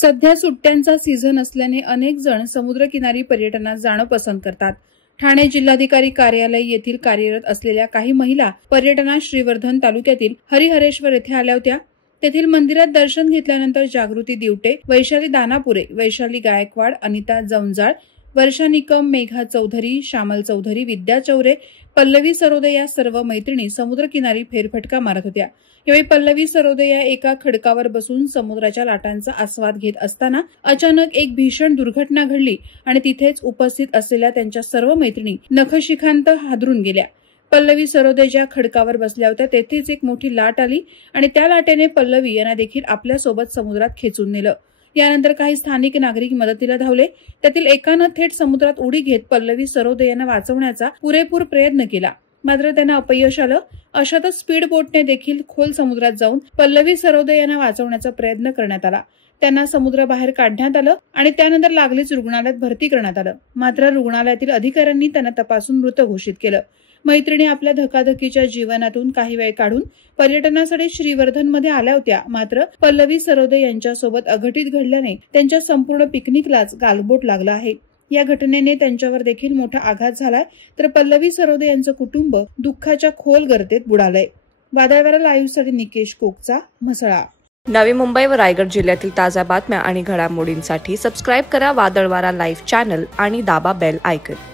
सध्या सुट्ट्यांचा सीझन असल्याने अनेक जण समुद्रकिनारी पर्यटनास जाणं पसंत करतात। ठाणे जिल्हाधिकारी कार्यालय येथील कार्यरत असलेल्या काही महिला पर्यटनास श्रीवर्धन तालुक्यातील हरिहरेश्वर येथे आल्या होत्या। तेथील मंदिरात दर्शन घेतल्यानंतर जागृती दिवटे, वैशाली दानापुरे, वैशाली गायकवाड, अनिता जंजाळ, वर्षा निकम, मेघा चौधरी, श्यामल चौधरी, विद्या चौरे, पल्लवी सरोदे या सर्व मैत्रिणी समुद्रकिनारी फेरफटका मारत होत्या। यावेळी पल्लवी सरोदे या एका खडकावर बसून समुद्राच्या लाटांचा आस्वाद घेत असताना अचानक एक भीषण दुर्घटना घडली आणि तिथेच उपस्थित असलेल्या त्यांच्या सर्व मैत्रिणी नखशिखांत हादरून गेल्या। पल्लवी सरोदे ज्या खडकावर बसल्या होत्या तेथेच एक मोठी लाट आली आणि त्या लाटेने पल्लवी यांना देखील आपल्यासोबत समुद्रात खेचून नेलं। यानंतर काही स्थानिक नागरिक मदतीला धावले। त्यातील एकानं थेट समुद्रात उडी घेत पल्लवी सरोदे यांना वाचवण्याचा पुरेपूर प्रयत्न केला, मात्र त्यांना अपयश आलं। अशातच स्पीड बोटने देखील खोल समुद्रात जाऊन पल्लवी सरोदे यांना वाचवण्याचा प्रयत्न करण्यात आला। त्यांना समुद्राबाहेर काढण्यात आलं आणि त्यानंतर लागलीच रुग्णालयात भरती करण्यात आलं, मात्र रुग्णालयातील अधिकाऱ्यांनी त्यांना तपासून मृत घोषित केलं। मैत्रिणी आपल्या धकाधकीच्या जीवनातून काही वेळ काढून पर्यटनासाठी श्रीवर्धनमध्ये आल्या होत्या, मात्र पल्लवी सरोदे यांच्यासोबत अघटित घडल्याने त्यांच्या संपूर्ण पिकनिकलाच गालबोट लागला आहे। या घटनेने त्यांच्यावर देखील मोठा आघात झालाय, तर पल्लवी सरोदे यांचं कुटुंब दुःखाच्या खोल गर्तेत बुडालंय। वादळवारा लाईव्हसाठी निकेश कोकचा, म्हसळा। नवी मुंबई व रायगड जिल्ह्यातील ताज्या बातम्या आणि घडामोडींसाठी सबस्क्राईब करा वादळवारा लाईव्ह चॅनल आणि दाबा बेल आयकॉन।